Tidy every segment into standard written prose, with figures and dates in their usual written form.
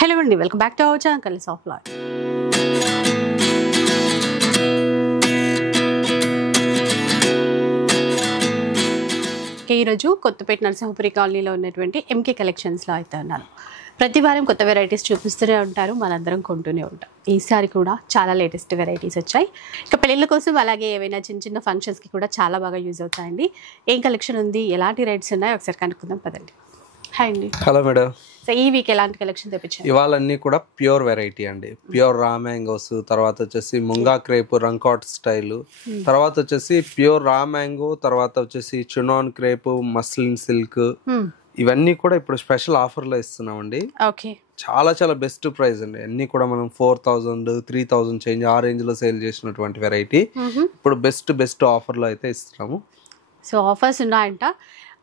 Hello and welcome back to our channel Colors of Life. ఈరోజు కొత్తపేట నరసింహపురి కాలనీలో ఉన్నటువంటి MK కలెక్షన్స్లో అయితే ఉన్నాను. ప్రతి వారం కొత్త వెరైటీస్ చూపిస్తూనే ఉంటారు, మనందరం కొంటూనే ఉంటాం. ఈసారి కూడా చాలా లేటెస్ట్ వెరైటీస్ వచ్చాయి. ఇక పెళ్ళిళ్ళ కోసం అలాగే ఏవైనా చిన్న చిన్న ఫంక్షన్స్కి కూడా చాలా బాగా యూజ్ అవుతాయండి. ఏం కలెక్షన్ ఉంది, ఎలాంటి రేట్స్ ఉన్నాయో ఒకసారి కనుక్కుందాం పదండి. హాయ్ అండి. Hello madam. సో ఈ వీక్ ఎలాంటి కలెక్షన్ తెప్పించారు? ఇవాళ అన్ని కూడా ప్యూర్ వెరైటీ అండి. ప్యూర్ రా మ్యాంగోస్, తర్వాత వచ్చేసి ముంగా క్రేప్ రంకాట్ స్టైల్, తర్వాత వచ్చేసి ప్యూర్ రా మ్యాంగో, తర్వాత వచ్చేసి చునాన్ క్రేప్, మస్లిన్ సిల్క్, ఇవన్నీ కూడా ఇప్పుడు స్పెషల్ ఆఫర్ లో ఇస్తున్నామండి. ఓకే, చాలా చాలా బెస్ట్ ప్రైస్ అండి. అన్ని కూడా మనం 4000 3000 చేంజ్ ఆ రేంజ్ లో సేల్ చేసినటువంటి వెరైటీ ఇప్పుడు బెస్ట్ ఆఫర్ లో అయితే ఇస్తున్నాము. సో ఆఫర్స్ ఉన్నాయంట.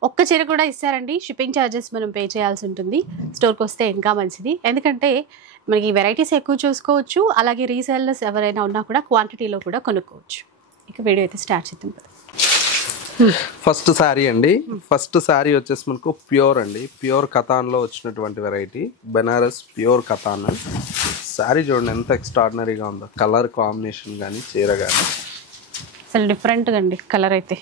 ఒక్క చీర కూడా ఇస్తారండి. షిప్పింగ్ ఛార్జెస్ మనం పే చేయాల్సి ఉంటుంది. స్టోర్కి వస్తే ఇంకా మంచిది, ఎందుకంటే మనకి వెరైటీస్ ఎక్కువ చూసుకోవచ్చు, అలాగే రీసేలర్స్ ఎవరైనా ఉన్నా కూడా క్వాంటిటీలో కూడా కొనుక్కోవచ్చు. ఇక వీడియో అయితే స్టార్ట్ చేద్దాం. ఫస్ట్ శారీ అండి. ఫస్ట్ శారీ వచ్చేసి మనకు ప్యూర్ అండి, ప్యూర్ కథాన్లో వచ్చినటువంటి వెరైటీ బెనారస్ ప్యూర్ కథాన్. శారీ చూడండి ఎంత ఎక్స్ట్రాడినరీగా ఉందో, కలర్ కాంబినేషన్ కానీ చీర కానీ అసలు డిఫరెంట్గా అండి. కలర్ అయితే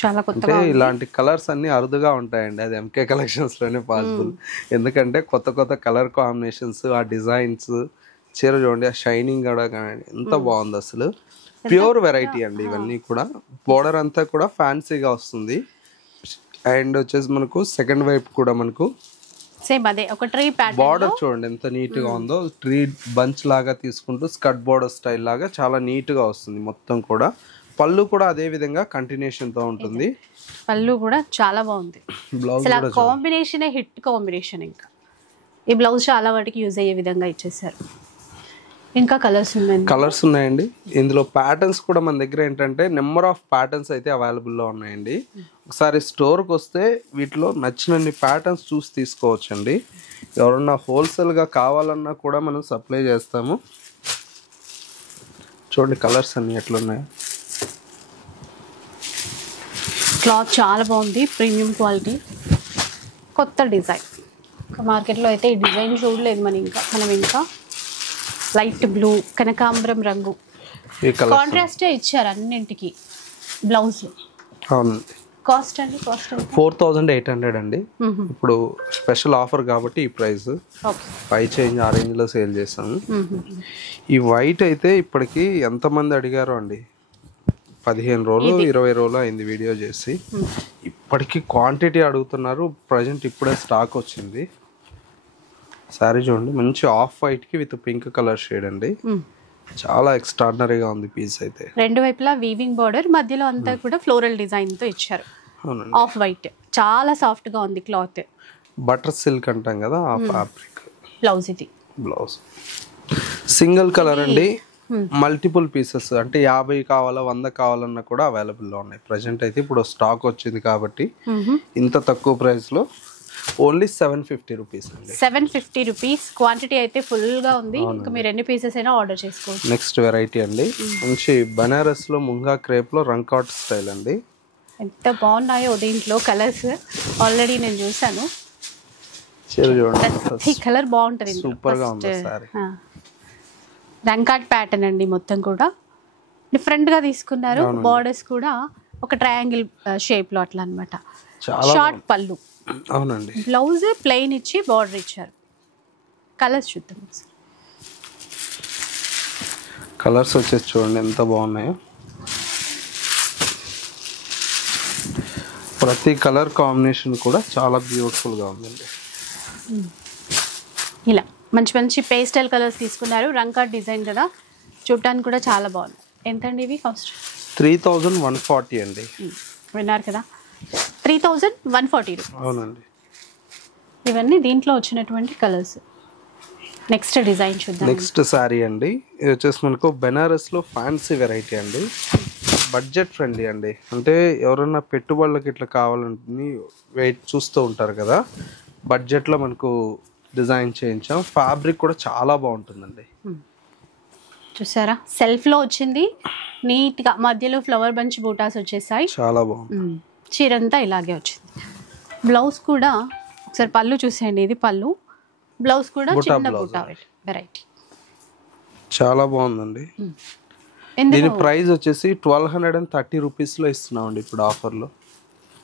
చాలా కొత్తగా. ఇలాంటి కలర్స్ అన్ని అరుదుగా ఉంటాయండి, అది ఎంకే కలెక్షన్స్ లోనే పాసిబుల్. ఎందుకంటే కొత్త కొత్త కలర్ కాంబినేషన్స్, ఆ డిజైన్స్, చీర చూడండి ఆ షైనింగ్ కూడా కానీ ఎంత బాగుంది అసలు. ప్యూర్ వెరైటీ అండి ఇవన్నీ కూడా. బోర్డర్ అంతా కూడా ఫ్యాన్సీగా వస్తుంది. అండ్ వచ్చేసి మనకు సెకండ్ వైపు కూడా మనకు సేమ్ అదే ఒక ట్రీ ప్యాటర్న్. బార్డర్ చూడండి ఎంత నీట్ గా ఉందో, ట్రీ బంచ్ లాగా తీసుకుంటూ స్కర్ట్ బోర్డర్ స్టైల్ లాగా చాలా నీట్ గా వస్తుంది మొత్తం కూడా. పళ్ళు కూడా అదే విధంగా కంటిన్యూషన్ తో ఉంటుంది. పళ్ళు కూడా చాలా బాగుంది. బ్లౌజ్ అసలు కాంబినేషన్ హిట్ కాంబినేషన్. ఇంకా ఈ బ్లౌజ్ చాలా వాటికి యూజ్ అయ్యే విధంగా ఇచ్చేసారు. ఇంకా కలర్స్ ఉన్నాయి, కలర్స్ ఉన్నాయండి ఇందులో. ప్యాటర్న్స్ కూడా మన దగ్గర ఏంటంటే నెంబర్ ఆఫ్ ప్యాటర్న్స్ అయితే అవైలబుల్లో ఉన్నాయండి. ఒకసారి స్టోర్కి వస్తే వీటిలో నచ్చినన్ని ప్యాటర్న్స్ చూసి తీసుకోవచ్చండి. ఎవరన్నా హోల్సేల్గా కావాలన్నా కూడా మనం సప్లై చేస్తాము. చూడండి కలర్స్ అన్ని ఎట్లున్నాయి. క్లాత్ చాలా బాగుంది, ప్రీమియం క్వాలిటీ, కొత్త డిజైన్. మార్కెట్లో అయితే ఈ డిజైన్ చూడలేదు మనం ఇంకా లైట్ బ్లూ కనకాంబరం రంగు కాంట్రాస్టే ఇచ్చారు అన్నింటికి బ్లౌజ్. అవునండి. కాస్ట్ అండి? కాస్ట్ 4800 అండి. ఇప్పుడు స్పెషల్ ఆఫర్ కాబట్టి ఈ ప్రైస్. పై చేంజ్ ఆ రేంజ్ లో సేల్ చేస్తాము. ఈ వైట్ అయితే ఇప్పటికి ఎంతమంది అడిగారో అండి, 15 రోజులు 20 రోజులు అయింది వీడియో చేసి. ఇప్పటికి క్వాంటిటీ అడుగుతున్నారు. ప్రజెంట్ ఇప్పుడే స్టాక్ వచ్చింది. శారీ చూడండి మంచి ఆఫ్ వైట్ కి విత్ పింక్ కలర్ షేడ్ అండి. చాలా ఎక్స్ట్రాడినరీగా ఉంది పీస్ అయితే. రెండు వైపులా వీవింగ్ బార్డర్, మధ్యలో అంతా కూడా ఫ్లోరల్ డిజైన్ తో ఇచ్చారు. ఆఫ్ వైట్ చాలా సాఫ్ట్ గా ఉంది క్లాత్. బటర్ సిల్క్ అంటాం కదా ఆ ఫ్యాబ్రిక్. బ్లౌజ్ ఇది బ్లౌజ్ సింగిల్ కలర్ అండి. మల్టిపుల్ పీసెస్ అంటే 50 కావాలా 100 కావాలన్నా కూడా అవైలబుల్లో ఉన్నాయి. ప్రజెంట్ అయితే ఇప్పుడు స్టాక్ వచ్చింది కాబట్టి ఇంత తక్కువ ప్రైస్ లో ఓన్లీ 750 రూపీస్ అండి. 750 రూపీస్. క్వాంటిటీ అయితే ఫుల్ గా ఉంది. ఇంకా మీరు ఎన్ని పీసెస్ అయినా ఆర్డర్ చేసుకోవచ్చు. నెక్స్ట్ వెరైటీ అండి మంచి బనారస్ లో ముంగా క్రేప్ లో రంకాట్ స్టైల్ అండి. ఎంత బాగున్నాయో దీంట్లో కలర్స్. ఆల్రెడీ నేను చూసాను. చూడండి ఈ కలర్ బాగుంటది, సూపర్ గా ఉంది సారీ. రంకాట్ ప్యాటర్న్ అండి, మొత్తం కూడా డిఫరెంట్ గా తీసుకున్నారు. బార్డర్స్ కూడా ఒక ట్రయాంగిల్ షేప్ లో అట్లా అన్నమాట. షార్ట్ పళ్ళు. అవునండి. బ్లౌజ్ ప్లెయిన్ ఇచ్చి బార్డర్ ఇచ్చారు. కలర్స్ చూద్దాం. కలర్స్ వచ్చేసి చూడండి ఎంత బాగున్నాయో. ప్రతి కలర్ కాంబినేషన్ కూడా చాలా బ్యూటిఫుల్ గా ఉందండి. ఇలా మంచి మంచి పేస్టల్ కలర్స్ తీసుకున్నారు. రంకాట్ డిజైన్ కదా, చూడటానికి కూడా చాలా బాగుంది. ఎంత అండి ఇవి కాస్ట్? 3140 అండి. విన్నారు కదా, 3140. అవునండి. ఇవన్నీ దీంట్లో వచ్చినటువంటి కలర్స్. నెక్స్ట్ డిజైన్ చూద్దాం. నెక్స్ట్ శారీ అండి. ఇది వచ్చేసి మనకు బెనారస్ లో ఫ్యాన్సీ వెరైటీ అండి. బడ్జెట్ ఫ్రెండ్లీ అండి. అంటే ఎవరైనా పెట్టుబడులకి ఇట్లా కావాలని వెయిట్ చూస్తూ ఉంటారు కదా, బడ్జెట్ లో మనకు డిజైన్ చేయించాం. ఫ్యాబ్రిక్ కూడా చాలా బాగుంటుందండి. చూసారా, సెల్ఫ్ లో వచ్చింది నీట్ గా, మధ్యలో ఫ్లవర్ బంచ్ బూటాస్ వచ్చేసాయి. చాలా బాగుంది. చీరంతా ఇలాగే వచ్చింది. బ్లౌజ్ కూడా ఒకసారి పళ్ళు చూసేయండి. ఇది పళ్ళు, బ్లౌజ్ కూడా బుటా చిన్న blouse. బుటా వెరైటీ. చాలా బాగుందండి. దీని ప్రైస్ వచ్చేసి 1230 రూపీస్లో ఇస్తున్నామండి ఇప్పుడు ఆఫర్లో.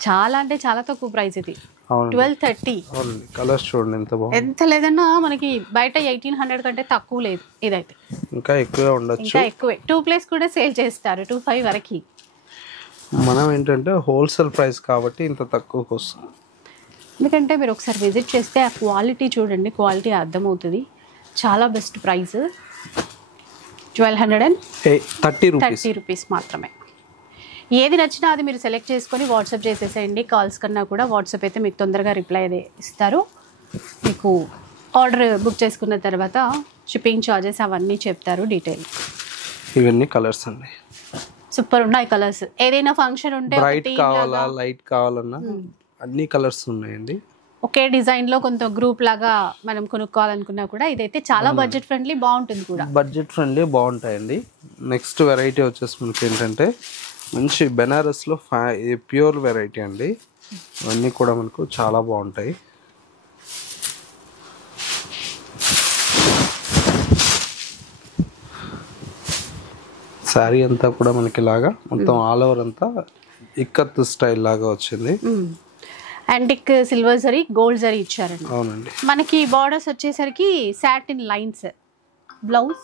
చాలా అంటే చాలా తక్కువ ప్రైస్ ఇది. అవునండి 1230. అవునండి. కలర్స్ చూడండి ఎంత బాగుంది. ఎంత లేదన్నా మనకి బయట 1800 కంటే తక్కువ లేదు. ఇదైతే ఇంకా ఎక్కువే ఉండొచ్చు. ఇంకా ఎక్కువే. 2+ కూడా సేల్ చేస్తారు 25 వరకు. మనం ఏంటంటే హోల్సేల్ ప్రైస్ కాబట్టి ఇంత తక్కువకి వస్తుంది. ఎందుకంటే మీరు ఒకసారి విజిట్ చేస్తే ఆ క్వాలిటీ చూడండి, క్వాలిటీ అర్థమవుతుంది. చాలా బెస్ట్ ప్రైస్ 1230 రూపీస్ మాత్రమే. ఏది నచ్చినా అది మీరు సెలెక్ట్ చేసుకొని వాట్సాప్ చేసేసేయండి. కాల్స్ కన్నా కూడా వాట్సాప్ అయితే మీకు తొందరగా రిప్లై అదే ఇస్తారు. మీకు ఆర్డర్ బుక్ చేసుకున్న తర్వాత షిప్పింగ్ ఛార్జెస్ అవన్నీ చెప్తారు డీటెయిల్. ఇవన్నీ కలర్స్ అండి. సూపర్ ఉన్నాయి కలర్స్. ఏదైనా ఫంక్షన్ ఉంటే బ్రైట్ కావాలా లైట్ కావాలన్నా అన్ని కలర్స్ ఉన్నాయండి. ఒకే డిజైన్లో కొంత గ్రూప్ లాగా మనం కొనుక్కోవాలనుకున్నా కూడా ఇదైతే చాలా బడ్జెట్ ఫ్రెండ్లీ, బాగుంటుంది కూడా. బడ్జెట్ ఫ్రెండ్లీ బాగుంటాయండి. నెక్స్ట్ వెరైటీ వచ్చేసి మనకి ఏంటంటే మంచి బెనారస్లో ప్యూర్ వెరైటీ అండి. ఇవన్నీ కూడా మనకు చాలా బాగుంటాయి. శారీ అంతా కూడా మనకి ఇలాగా మొత్తం ఆల్ ఓవర్ అంతా ఇక్కత్ స్టైల్ లాగా వచ్చింది. Antique silver zari, gold zari ఇచ్చారండి. అవునండి. మనకి బార్డర్స్ వచ్చేసరికి సాటిన్ లైన్స్. బ్లౌజ్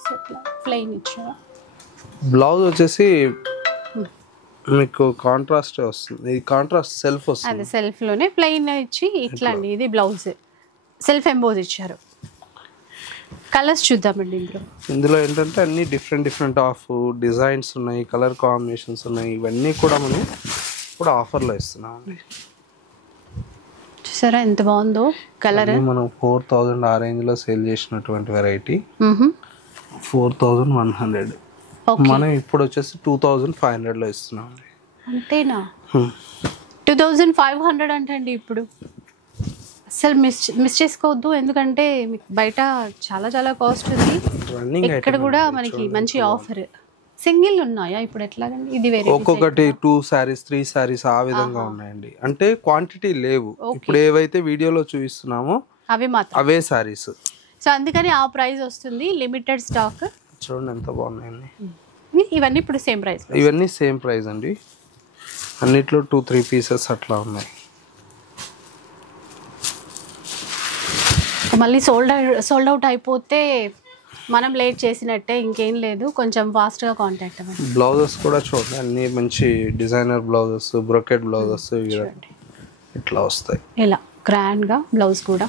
ప్లెయిన్ ఇచ్చారు. బ్లౌజ్ వచ్చేసి మీకు కాంట్రాస్ట్ వస్తుంది. ఇది కాంట్రాస్ట్ సెల్ఫ్ వస్తుంది. అది సెల్ఫ్ లోనే ప్లెయిన్ ఇచ్చి ఇట్లా అండి. ఇది బ్లౌజ్ సెల్ఫ్ ఎంబోజ్ ఇచ్చారు. కలర్స్ చూద్దామండి. ఇందులో ఏంటంటే అన్ని డిఫరెంట్ ఆఫ్ డిజైన్స్ ఉన్నాయి, కలర్ కాంబినేషన్స్ ఉన్నాయి. ఇవన్నీ కూడా మనం ఇప్పుడు ఆఫర్లో ఇస్తున్నాం అండి. చూసారా ఎంత బాగుందో కలర్. మనం 4000 ఆ రేంజ్ లో సేల్ చేసినటువంటి వెరైటీ 4100. మనం ఇప్పుడు వచ్చేసి 2500 లో ఇస్తున్నాం. అంతేనా? 2500 అంటండి ఇప్పుడు. అసలు మిస్ చేసుకోవద్దు, ఎందుకంటే మీకు బయట చాలా చాలా కాస్ట్ ఉంది. ఇక్కడ కూడా మనకి మంచి ఆఫర్. సింగిల్ ఉన్నాయా ఇప్పుడు? ఎట్లాగండి ఇది? వేరే ఒక్కొక్కటి 2 sarees 3 sarees ఆ విధంగా ఉన్నాయండి. అంటే క్వాంటిటీ లేవు. ఇప్పుడు ఏవైతే వీడియోలో చూపిస్తున్నామో అవి మాత్రం అవే sarees. సో అందుకని ఆ ప్రైస్ వస్తుంది. Limited stock. చూడండి ఎంత బాగున్నాయండి. ఇవన్నీ ఇప్పుడు సేమ్ ప్రైస్. ఇవన్నీ సేమ్ ప్రైస్ అండి. అన్నిట్లో 2-3 పీసెస్ అట్లా ఉన్నాయి. మళ్ళీ సోల్డ్ అవుట్ అయిపోతే మనం లేట్ చేసినట్టే, ఇంకేం లేదు. కొంచెం ఫాస్ట్గా కాంటాక్ట్ అవ్వండి. బ్లౌజెస్ కూడా చూడండి, అన్ని మంచి డిజైనర్ బ్లౌజెస్, బ్రోకెట్ బ్లౌజెస్ ఇట్లా వస్తాయి. ఇలా గ్రాండ్గా బ్లౌజ్ కూడా.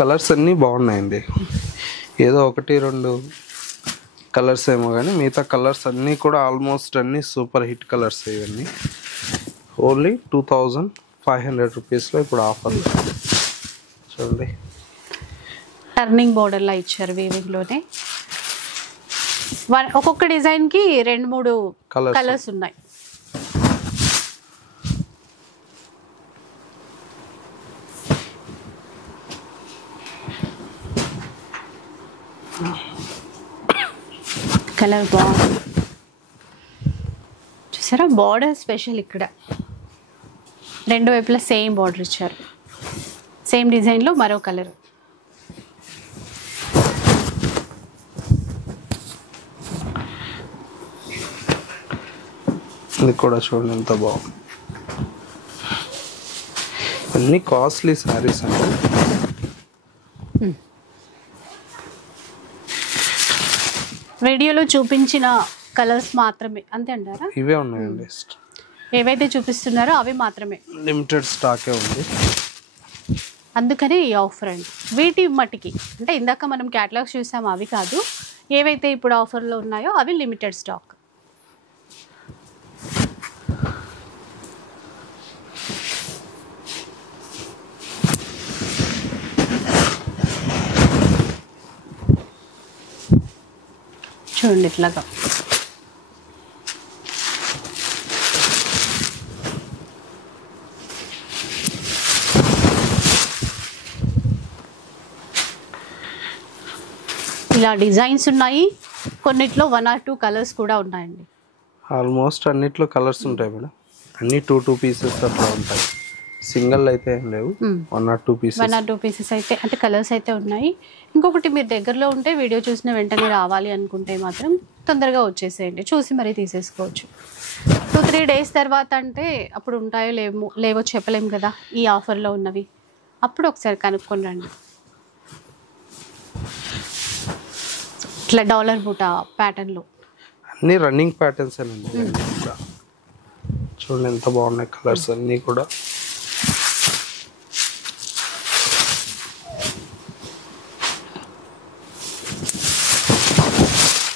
కలర్స్ అన్నీ బాగున్నాయండి. ఏదో 1-2 కలర్స్ ఏమో కానీ మిగతా కలర్స్ అన్నీ కూడా ఆల్మోస్ట్ అన్నీ సూపర్ హిట్ కలర్స్. ఇవన్నీ ఓన్లీ 2500 రూపీస్లో ఇప్పుడు ఆఫర్లు. చూడండి టర్నింగ్ బోర్డర్లా ఇచ్చారు వీవింగ్లోనే. ఒక్కొక్క డిజైన్కి 2-3 కలర్స్ ఉన్నాయి. కలర్ బాగుంది. చూసారా బార్డర్ స్పెషల్. ఇక్కడ 2 వైపులా సేమ్ బార్డర్ ఇచ్చారు. సేమ్ డిజైన్లో మరో కలర్. ఇది కూడా చూడండి ఎంత బాగుంది. అన్ని కాస్ట్లీ శారీస్ అండి. వీడియోలో చూపించిన కలర్స్ మాత్రమే అంతే అంటారా? ఇవే ఉన్నాయండి. ఏవైతే చూపిస్తున్నారో అవి మాత్రమే, లిమిటెడ్ స్టాకే ఉంది. అందుకనే ఈ ఆఫర్ అండి. వీటి మట్టికి అంటే ఇందాక మనం క్యాటలాగ్స్ చూసాము, అవి కాదు. ఏవైతే ఇప్పుడు ఆఫర్లో ఉన్నాయో అవి లిమిటెడ్ స్టాక్. చూడండి ఇట్లాగా. ఇలా డిజైన్స్ ఉన్నాయి. కొన్నిట్లో 1 or 2 కలర్స్ కూడా ఉన్నాయండి. ఆల్మోస్ట్ అన్నిట్లో కలర్స్ ఉంటాయి మేడం. అన్ని 2 పీసెస్ అట్లా ఉంటాయి. సింగిల్ అయితే ఏం లేవు, 1 or 2 పీసెస్. 1 or 2 పీసెస్ అయితే అంటే కలర్స్ అయితే ఉన్నాయి. ఇంకొకటి మీరు దగ్గరలో ఉంటే వీడియో చూసిన వెంటనే రావాలి అనుకుంటే మాత్రం తొందరగా వచ్చేసేయండి, చూసి మరీ తీసేసుకోవచ్చు. 2-3 డేస్ తర్వాత అంటే అప్పుడు ఉంటాయో లేవో చెప్పలేము కదా ఈ ఆఫర్లో ఉన్నవి. అప్పుడు ఒకసారి కనుక్కొని రండి. ఇట్లా డాలర్ బూటా ప్యాటర్న్లో అన్ని రన్నింగ్ ప్యాటర్న్స్ అండి. చూడండి ఎంత బాగున్నాయి కలర్స్ అన్నీ కూడా.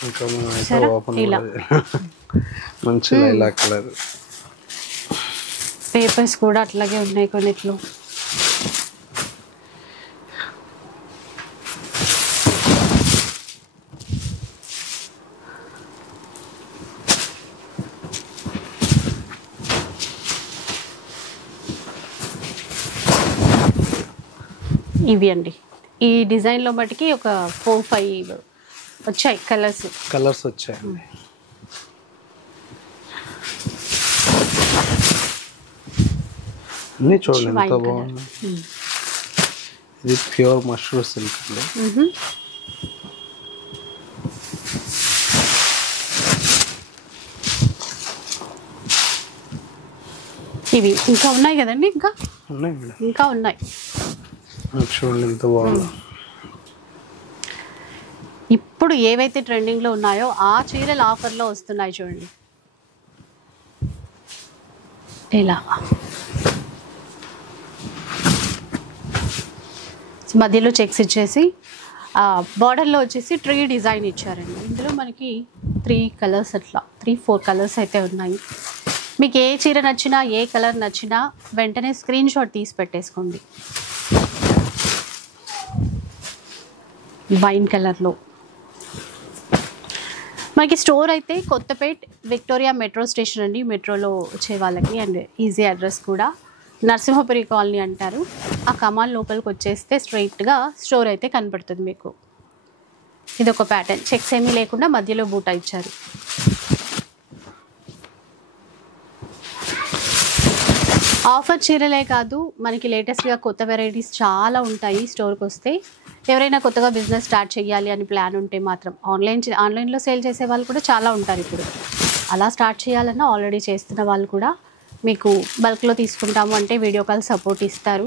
ఇంకా మేమైతే ఓపెన్ మంచి లైలా కలర్. పేపర్స్ కూడా అట్లాగే ఉన్నాయి కొన్నిట్లో. ఇవి అండి ఈ డిజైన్లో బట్టికి ఒక 4-5 వచ్చాయి కలర్స్ వచ్చాయండి. అన్నీ చూడండి ఎంత బాగుంది. ఇది ప్యూర్ మష్రూమ్ సిల్క్ అండి. ఇవి ఇంకా ఉన్నాయి కదండి, ఉన్నాయి మేడం, ఇంకా ఉన్నాయి. చూడండి ఎంత బాగుంది. ఇప్పుడు ఏవైతే ట్రెండింగ్లో ఉన్నాయో ఆ చీరలు ఆఫర్లో వస్తున్నాయి చూడండి. ఇలా మధ్యలో చెక్స్ ఇచ్చేసి బార్డర్లో వచ్చేసి ట్రీ డిజైన్ ఇచ్చారండి. ఇందులో మనకి 3 కలర్స్ అట్లా 3-4 కలర్స్ అయితే ఉన్నాయి. మీకు ఏ చీర నచ్చినా ఏ కలర్ నచ్చినా వెంటనే స్క్రీన్ షాట్ తీసి పెట్టేసుకోండి. వైన్ కలర్లో మనకి స్టోర్ అయితే కొత్తపేట్ విక్టోరియా మెట్రో స్టేషన్ అండి. మెట్రోలో వచ్చే వాళ్ళకి అండ్ ఈజీ అడ్రస్ కూడా నరసింహపురి కాలనీ అంటారు. ఆ కమాన్ లోపలికి వచ్చేస్తే స్ట్రైట్గా స్టోర్ అయితే కనపడుతుంది మీకు. ఇది ఒక ప్యాటర్న్, చెక్స్ ఏమీ లేకుండా మధ్యలో బూటా ఇచ్చారు. ఆఫర్ చీరలే కాదు, మనకి లేటెస్ట్గా కొత్త వెరైటీస్ చాలా ఉంటాయి స్టోర్కి వస్తే. ఎవరైనా కొత్తగా బిజినెస్ స్టార్ట్ చేయాలి అని ప్లాన్ ఉంటే మాత్రం ఆన్లైన్లో సేల్ చేసే వాళ్ళు కూడా చాలా ఉంటారు ఇప్పుడు. అలా స్టార్ట్ చేయాలన్నా ఆల్రెడీ చేస్తున్న వాళ్ళు కూడా మీకు బల్క్లో తీసుకుంటాము అంటే వీడియో కాల్ సపోర్ట్ ఇస్తారు.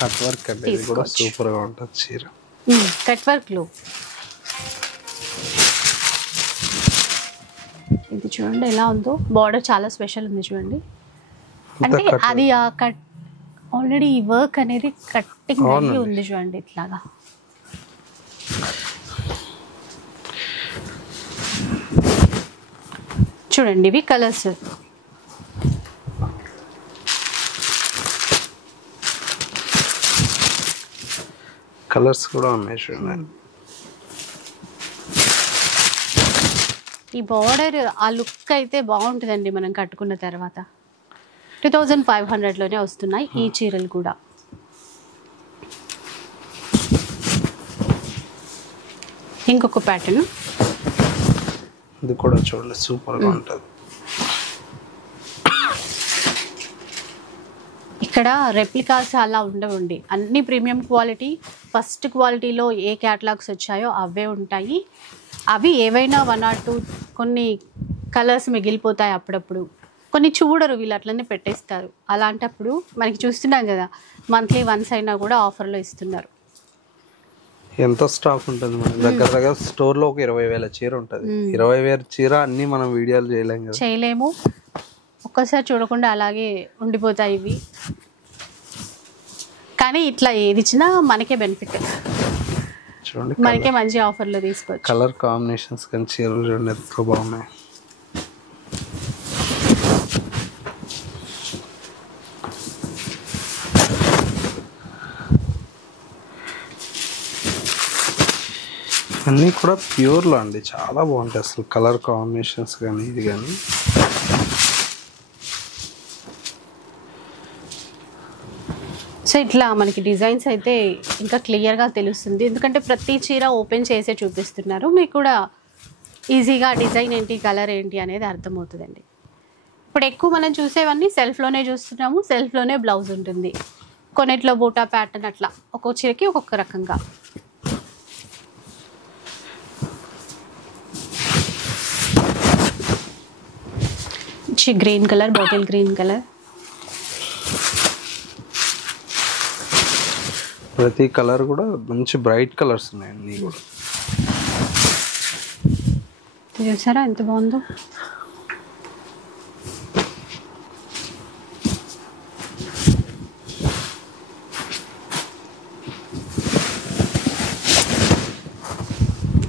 కట్ వర్క్ అనేది కూడా సూపర్గా ఉంటుంది చీర. కట్ వర్క్లో ఇది చూడండి ఎలా ఉందో. బార్డర్ చాలా స్పెషల్ ఉంది చూడండి. అంటే అది ఆ కట్ ఆల్రెడీ ఈ వర్క్ అనేది కట్టింగ్ అయ్యి ఉంది చూడండి ఇట్లాగా. చూడండి ఇవి కలర్స్. కలర్స్ కూడా ఉన్నాయి చూడండి. ఈ బార్డర్ ఆ లుక్ అయితే బాగుంటుందండి మనం కట్టుకున్న తర్వాత. 2500లోనే వస్తున్నాయి ఈ చీరలు కూడా. ఇంకొక ప్యాటర్న్ ఇది కూడా చూడండి సూపర్గా ఉంటుంది. ఇక్కడ రెప్లికాస్ అలా ఉండవండి, అన్ని ప్రీమియం క్వాలిటీ. ఫస్ట్ క్వాలిటీలో ఏ క్యాటలాగ్స్ వచ్చాయో అవే ఉంటాయి. అవి ఏవైనా 1 or 2 కొన్ని కలర్స్ మిగిలిపోతాయి అప్పుడప్పుడు, కొన్ని చూడరు వీళ్ళు అట్లనే పెట్టేస్తారు. అలాంటప్పుడు మనకి చూస్తున్నాం కదా మంత్లీ వన్స్ అయినా కూడా ఆఫర్లో ఇస్తున్నారు. ఎంత స్టాక్ ఉంటుంది మన దగ్గర స్టోర్లో ఒక 20,000 చీర ఉంటుంది. 20,000 చీర అన్ని మనం వీడియోలు చేయలేము. ఒక్కసారి చూడకుండా అలాగే ఉండిపోతాయి ఇవి. కానీ ఇట్లా ఏది ఇచ్చినా మనకే బెనిఫిట్, చూడండి మనకే మంచి ఆఫర్లో తీసుకోవచ్చు. కలర్ కాంబినేషన్స్ కానీ చీరలు చూడండి ఎంత బాగున్నాయి. అన్నీ కూడా ప్యూర్లో అండి, చాలా బాగుంటాయి అసలు కలర్ కాంబినేషన్స్ కానీ ఇది కానీ. సో ఇట్లా మనకి డిజైన్స్ అయితే ఇంకా క్లియర్గా తెలుస్తుంది, ఎందుకంటే ప్రతి చీర ఓపెన్ చేసే చూపిస్తున్నారు. మీకు కూడా ఈజీగా డిజైన్ ఏంటి కలర్ ఏంటి అనేది అర్థమవుతుందండి. ఇప్పుడు ఎక్కువ మనం చూసేవన్నీ సెల్ఫ్లోనే చూస్తున్నాము, సెల్ఫ్లోనే బ్లౌజ్ ఉంటుంది. కొన్నిట్లో బూటా ప్యాటర్న్ అట్లా ఒక్కొక్క చీరకి ఒక్కొక్క రకంగా. Green colour, bottle green colour. ప్రతి కలర్ కూడా మంచి బ్రైట్ కలర్స్ ఉన్నాయండి కూడా. చూసారా ఎంత బాగుందో.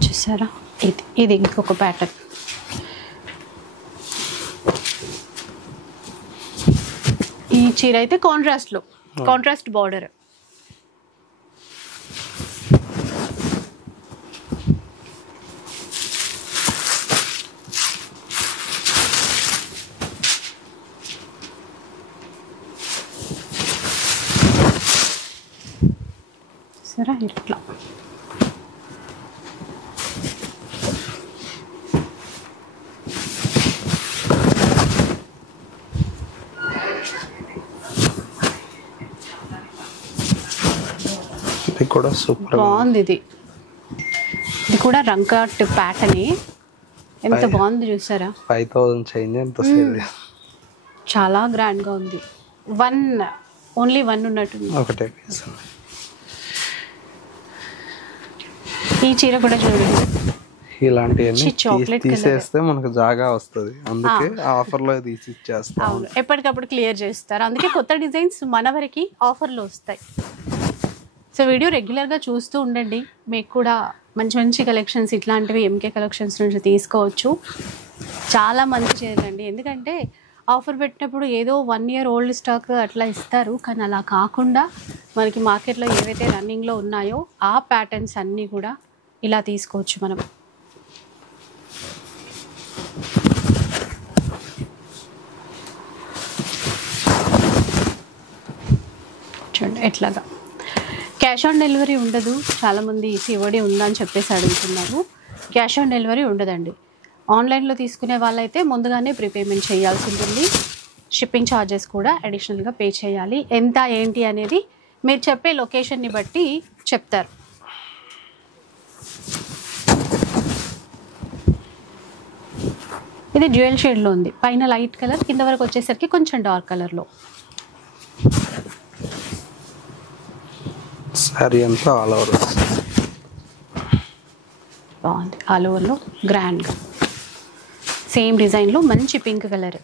చూసారా ఇది ఇంకొక ప్యాటర్న్. ఈ చీర అయితే కాంట్రాస్ట్ బార్డర్. సరే ఇట్లా కూడా సూపర్ బాగుంది. ఇది కూడా రంకట్ ప్యాటర్న్. ఎంత బాగుంది చూసారా. 5000 చేంజ్ ఎంత సేల్. చాలా గ్రాండ్ గా ఉంది. ఓన్లీ వన్ ఉన్నట్టుంది. ఒకటే ఈ చీర కూడా చూడండి. ఇలాంటివన్నీ తీసేస్తే మనకు జాగా వస్తుంది, అందుకే ఆఫర్ లో తీసి ఇచ్చేస్తాం. అవును, ఎప్పటికప్పుడు క్లియర్ చేస్తారు, అందుకే కొత్త డిజైన్స్ మన వరకు ఆఫర్ లో వస్తాయి. సో వీడియో రెగ్యులర్గా చూస్తూ ఉండండి, మీకు కూడా మంచి మంచి కలెక్షన్స్ ఇట్లాంటివి ఎంకే కలెక్షన్స్ నుంచి తీసుకోవచ్చు. చాలా మంచి చేయాలండి, ఎందుకంటే ఆఫర్ పెట్టినప్పుడు ఏదో 1 year ఓల్డ్ స్టాక్ అట్లా ఇస్తారు, కానీ అలా కాకుండా మనకి మార్కెట్లో ఏవైతే రన్నింగ్లో ఉన్నాయో ఆ ప్యాటర్న్స్ అన్నీ కూడా ఇలా తీసుకోవచ్చు మనం. చూడండి ఎట్లాగా. క్యాష్ ఆన్ డెలివరీ ఉండదు, చాలామంది సిఓడి ఉందని చెప్పేసి అడుగుతున్నారు. క్యాష్ ఆన్ డెలివరీ ఉండదండి. ఆన్లైన్లో తీసుకునే వాళ్ళైతే ముందుగానే ప్రీపేమెంట్ చేయాల్సి ఉంటుంది. షిప్పింగ్ ఛార్జెస్ కూడా అడిషనల్గా పే చేయాలి. ఎంత ఏంటి అనేది మీరు చెప్పే లొకేషన్ని బట్టి చెప్తారు. ఇది డ్యూయల్ షేడ్లో ఉంది, పైన లైట్ కలర్, కింద వరకు వచ్చేసరికి కొంచెం డార్క్ కలర్లో. సారీ అంతా ఆల్ ఓవర్ బాగుంది, ఆల్ ఓవర్లో గ్రాండ్గా సేమ్ డిజైన్లో మంచి పింక్ కలర్.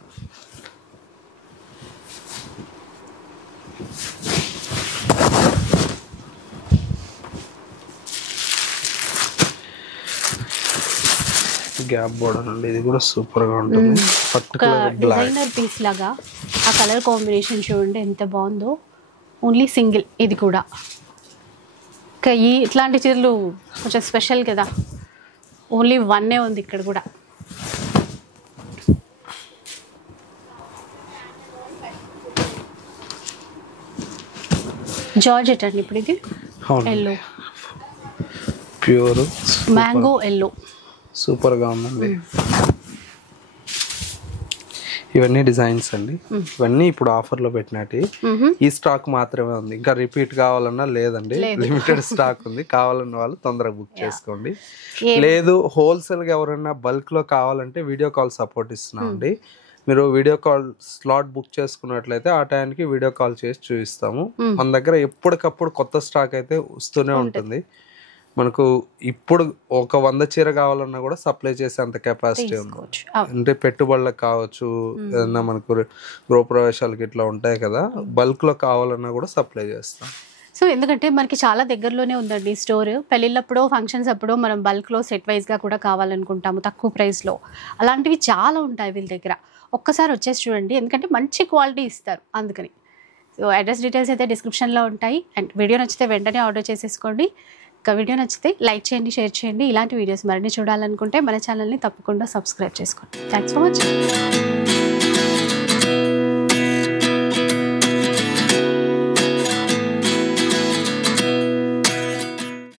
గ్యాప్ బోర్డర్ అండి, ఇది కూడా సూపర్ గా ఉంటుంది. డిజైనర్ పీస్ లాగా ఆ కలర్ కాంబినేషన్ చూడండి ఎంత బాగుందో. ఓన్లీ సింగిల్, ఇది కూడా ఇట్లాంటి చీరలు కొంచెం స్పెషల్ కదా, ఓన్లీ 1 ఉంది ఇక్కడ కూడా. జార్జెట్ అండి ఇప్పుడు ఇది, yellow pure mango yellow, super గా ఉందండి. ఇవన్నీ డిజైన్స్ అండి, ఇవన్నీ ఇప్పుడు ఆఫర్ లో పెట్టినట్టు. ఈ స్టాక్ మాత్రమే ఉంది, ఇంకా రిపీట్ కావాలన్నా లేదండి, లిమిటెడ్ స్టాక్ ఉంది. కావాలన్న వాళ్ళు తొందరగా బుక్ చేసుకోండి. లేదు హోల్సేల్ గా ఎవరైనా బల్క్ లో కావాలంటే వీడియో కాల్ సపోర్ట్ ఇస్తున్నామండి. మీరు వీడియో కాల్ స్లాట్ బుక్ చేసుకున్నట్లయితే ఆ టైంకి వీడియో కాల్ చేసి చూపిస్తాము. మన దగ్గర ఎప్పటికప్పుడు కొత్త స్టాక్ అయితే వస్తూనే ఉంటుంది. మనకు ఇప్పుడు ఒక 100 చీర కావాలన్నా కూడా సప్లై చేసే అంత కెపాసిటీ ఉంది. అంటే పెట్టుబడులకు కావచ్చు, ఏదన్నా మనకు గృహప్రవేశాలకి ఇట్లా ఉంటాయి కదా, బల్క్ లో కావాలన్నా కూడా సప్లై చేస్తాం. సో ఎందుకంటే మనకి చాలా దగ్గరలోనే ఉందండి స్టోర్. పెళ్ళిళ్ళప్పుడు, ఫంక్షన్స్ అప్పుడు మనం బల్క్లో సెట్ వైజ్గా కూడా కావాలనుకుంటాము తక్కువ ప్రైస్లో. అలాంటివి చాలా ఉంటాయి వీళ్ళ దగ్గర, ఒక్కసారి వచ్చేసి చూడండి, ఎందుకంటే మంచి క్వాలిటీ ఇస్తారు అందుకని. సో అడ్రస్ డీటెయిల్స్ అయితే డిస్క్రిప్షన్లో ఉంటాయి. అండ్ వీడియో నచ్చితే వెంటనే ఆర్డర్ చేసేసుకోండి. ఇంకా వీడియో నచ్చితే లైక్ చేయండి, షేర్ చేయండి. ఇలాంటి వీడియోస్ మరిన్ని చూడాలనుకుంటే మన ఛానల్ని తప్పకుండా సబ్స్క్రైబ్ చేసుకోండి. Thanks for watching.